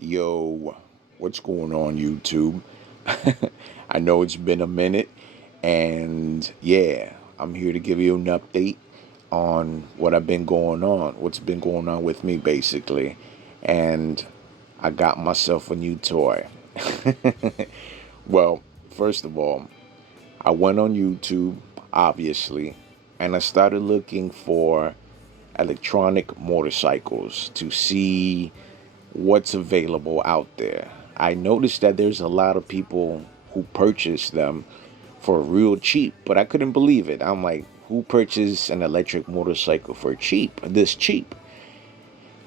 Yo, what's going on, YouTube? I know it's been a minute, and yeah, I'm here to give you an update on what's been going on with me, basically. And I got myself a new toy. Well, first of all, I went on YouTube, obviously, and I started looking for electronic motorcycles to see what's available out there. I noticed that there's a lot of people who purchase them for real cheap, but I couldn't believe it. I'm like, who purchased an electric motorcycle for cheap, this cheap?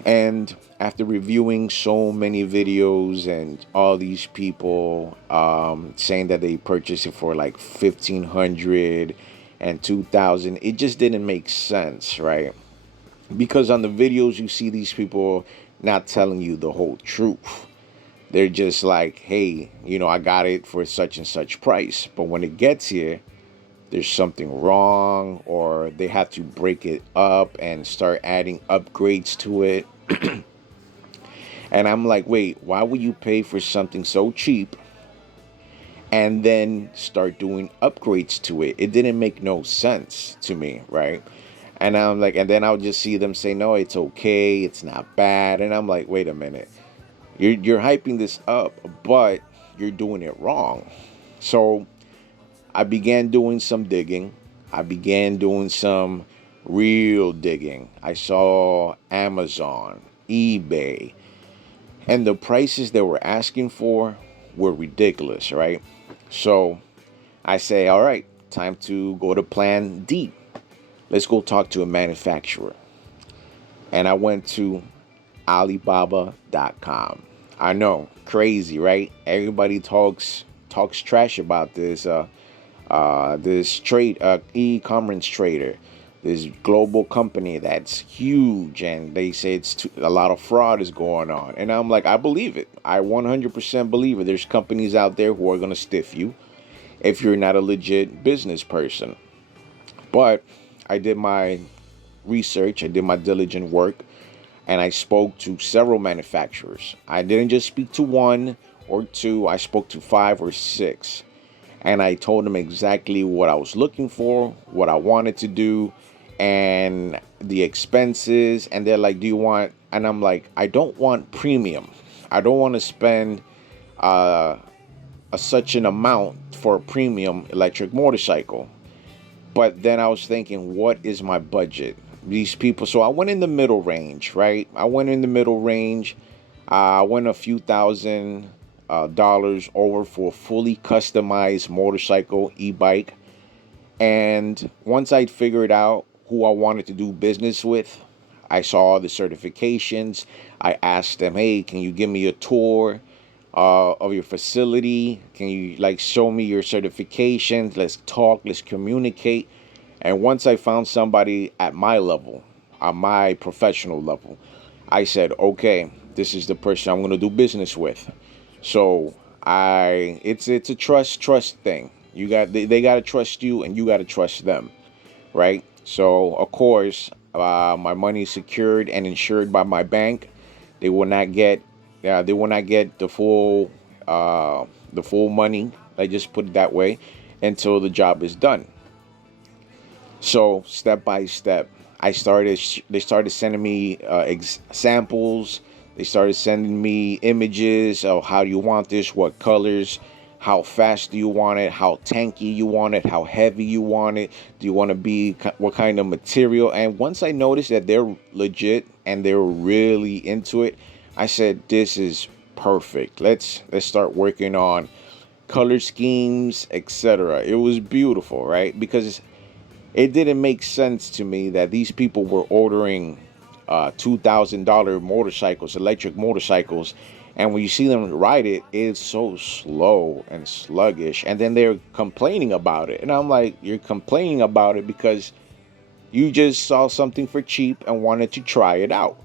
And after reviewing so many videos and all these people saying that they purchased it for like 1,500 and 2,000, it just didn't make sense, right? Because on the videos you see these people not telling you the whole truth. They're just like, hey, I got it for such and such price. But when it gets here, there's something wrong, or they have to break it up and start adding upgrades to it. And I'm like, wait, why would you pay for something so cheap and then start doing upgrades to it? It didn't make no sense to me, right? And I'm like, and then I'll just see them say, no, it's okay, it's not bad. And I'm like, wait a minute, you're hyping this up, but you're doing it wrong. So I began doing some digging. I began doing some real digging. I saw Amazon, eBay, and the prices they were asking for were ridiculous, right? So I say, all right, time to go to plan D. Let's go talk to a manufacturer. And I went to Alibaba.com. I know, crazy, right? Everybody talks trash about this e-commerce trader, this global company that's huge, and they say a lot of fraud is going on. And I'm like, I believe it. I 100% believe it. There's companies out there who are gonna stiff you if you're not a legit business person. But I did my research, I did my diligent work, and I spoke to several manufacturers. I didn't just speak to one or two, I spoke to five or six. And I told them exactly what I was looking for, what I wanted to do, and the expenses. And they're like, do you want? And I'm like, I don't want premium. I don't want to spend such an amount for a premium electric motorcycle. But then I was thinking, what is my budget? These people. So I went in the middle range, right? I went in the middle range. I went a few thousand dollars over for a fully customized motorcycle e-bike. And once I'd figured out who I wanted to do business with, I saw the certifications. I asked them, hey, can you give me a tour of your facility? Can you show me your certifications? Let's talk, let's communicate. And once I found somebody at my level, at my professional level, I said, okay, this is the person I'm going to do business with. So it's a trust thing. They got to trust you, and you got to trust them, right? So of course, my money is secured and insured by my bank. They will not get the full money. I just put it that way until the job is done. So step by step, They started sending me samples. They started sending me images of how do you want this, what colors, how fast do you want it, how tanky you want it, how heavy you want it, do you want to be, what kind of material. And once I noticed that they're legit and they're really into it, I said, this is perfect. Let's start working on color schemes, etc. It was beautiful, right? Because it didn't make sense to me that these people were ordering $2,000 motorcycles, electric motorcycles, and when you see them ride it, it's so slow and sluggish. And then they're complaining about it, and I'm like, you're complaining about it because you just saw something for cheap and wanted to try it out.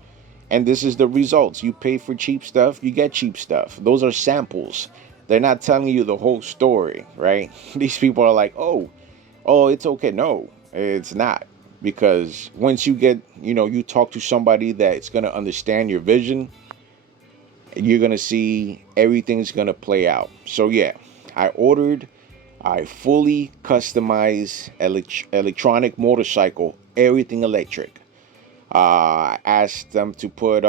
And this is the results. You pay for cheap stuff, you get cheap stuff. Those are samples. They're not telling you the whole story, right? These people are like, oh, it's okay. No, it's not. Because once you get, you talk to somebody that's going to understand your vision, You're gonna see everything's gonna play out. So yeah, I ordered I fully customized electronic motorcycle, everything electric. I asked them to put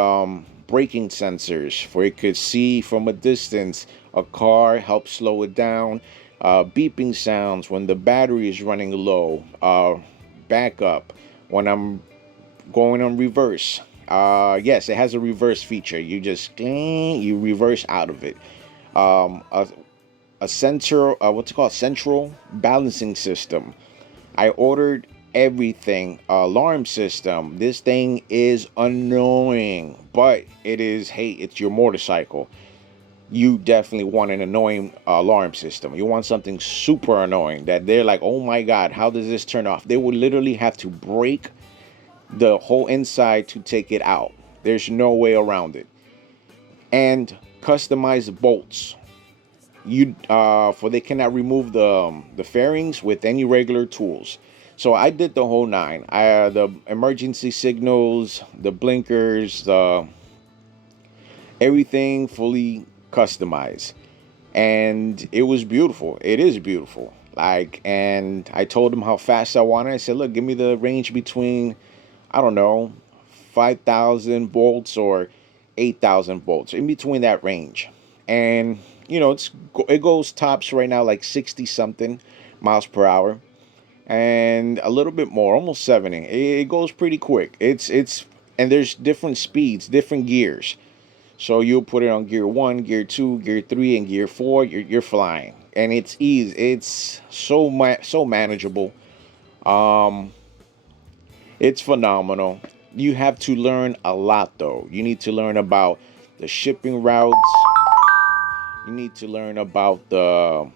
braking sensors for it could see from a distance a car, help slow it down. Beeping sounds when the battery is running low. Backup when I'm going on reverse. Yes, it has a reverse feature. You just you reverse out of it. A central, what's it called, central balancing system. I ordered everything. Alarm system. This thing is annoying, but it is. Hey, it's your motorcycle. You definitely want an annoying alarm system. You want something super annoying that they're like, oh my god, how does this turn off? They would literally have to break the whole inside to take it out. There's no way around it. And customized bolts. You for they cannot remove the fairings with any regular tools. So I did the whole nine. The emergency signals, the blinkers, the everything fully customized, and it was beautiful. It is beautiful. Like, and I told him how fast I wanted. I said, look, give me the range between, I don't know, 5,000 volts or 8,000 volts, in between that range. And it goes tops right now like 60 something miles per hour, and a little bit more, almost 70. It goes pretty quick. It's and there's different speeds, different gears. So you'll put it on gear one, gear two, gear three, and gear four. You're flying, and it's easy. It's so manageable. Um, it's phenomenal. You have to learn a lot though. You need to learn about the shipping routes. You need to learn about the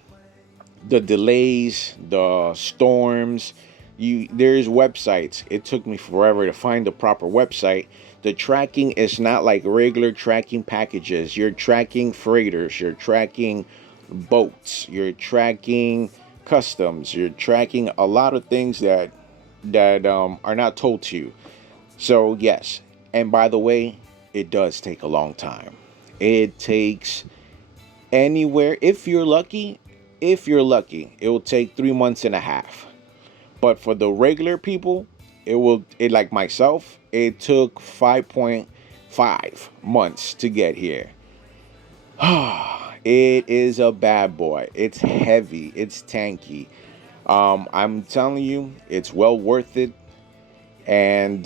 delays, the storms. There's websites. It took me forever to find the proper website. The tracking is not like regular tracking packages. You're tracking freighters, you're tracking boats, you're tracking customs, you're tracking a lot of things that are not told to you. So yes, and by the way, it does take a long time. It takes anywhere, if you're lucky, it will take 3 months and a half. But for the regular people, it like myself, it took 5.5 months to get here. It is a bad boy. It's heavy, it's tanky. I'm telling you, it's well worth it. And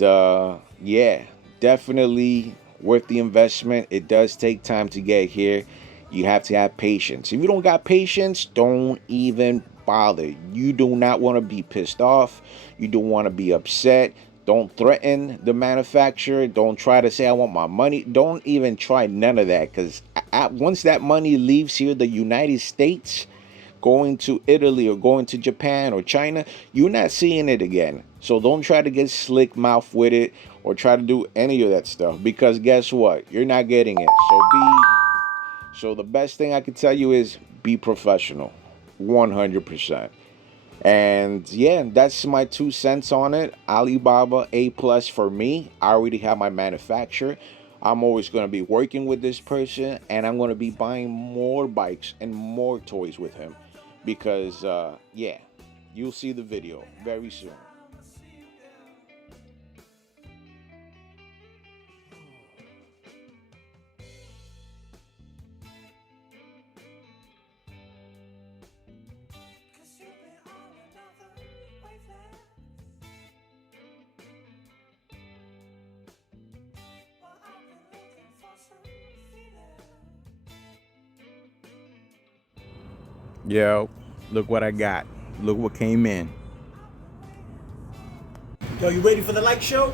yeah, definitely worth the investment. It does take time to get here. You have to have patience. If you don't got patience, don't even bother. You do not want to be pissed off. You don't want to be upset. Don't threaten the manufacturer. Don't try to say, I want my money. Don't even try none of that, because once that money leaves here, the United States, going to Italy or going to Japan or China, you're not seeing it again. So don't try to get slick mouth with it or try to do any of that stuff, because guess what? You're not getting it. So the best thing I can tell you is be professional, 100%. And yeah, that's my 2 cents on it. Alibaba A plus for me. I already have my manufacturer. I'm always going to be working with this person, and I'm going to be buying more bikes and more toys with him, because yeah, you'll see the video very soon. Yo, look what I got. Look what came in. Yo, you ready for the light show?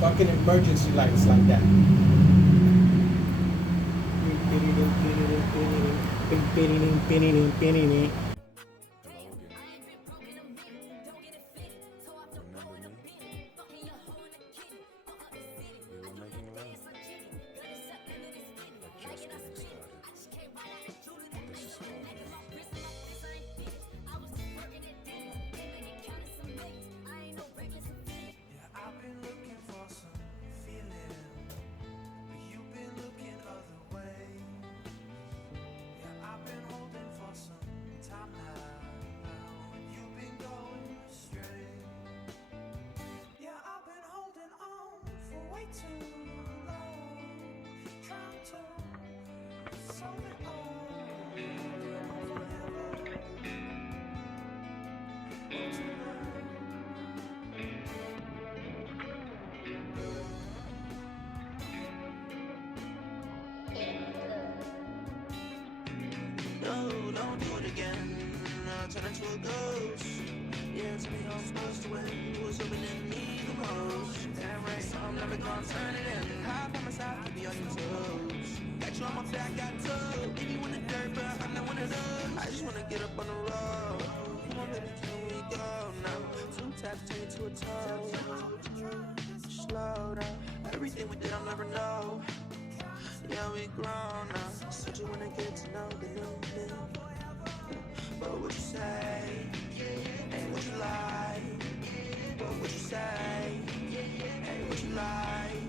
Fucking emergency lights like that. No, don't do it again. I'll turn into a ghost. Yeah, tell me how I'm supposed to win. Who was hoping in me the most? Damn right, so I'm never gonna turn it in. High by my side, keep you on your toes. Got you on my back, got toe. Baby, you in the dirt, but I'm not one of those. I just wanna get up on the road. Come on, baby, can we go now? Two taps turn you to a toe. Slow down. Everything we did, I'll never know. Yeah, we grown now. Said you wanna get to know the new me. But what you say? Hey, what you like? But what you say? Hey, what you like?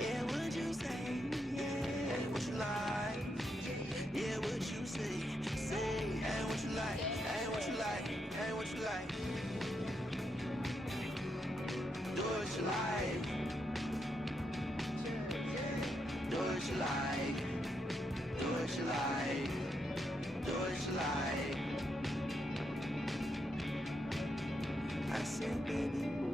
Yeah, what you say? Hey, what you like? Yeah, what you say? Say, hey, what you like? Hey, what you like? Hey, what you like? Do what you like. Do what you like. Do what you like. Do what you like. I said, baby.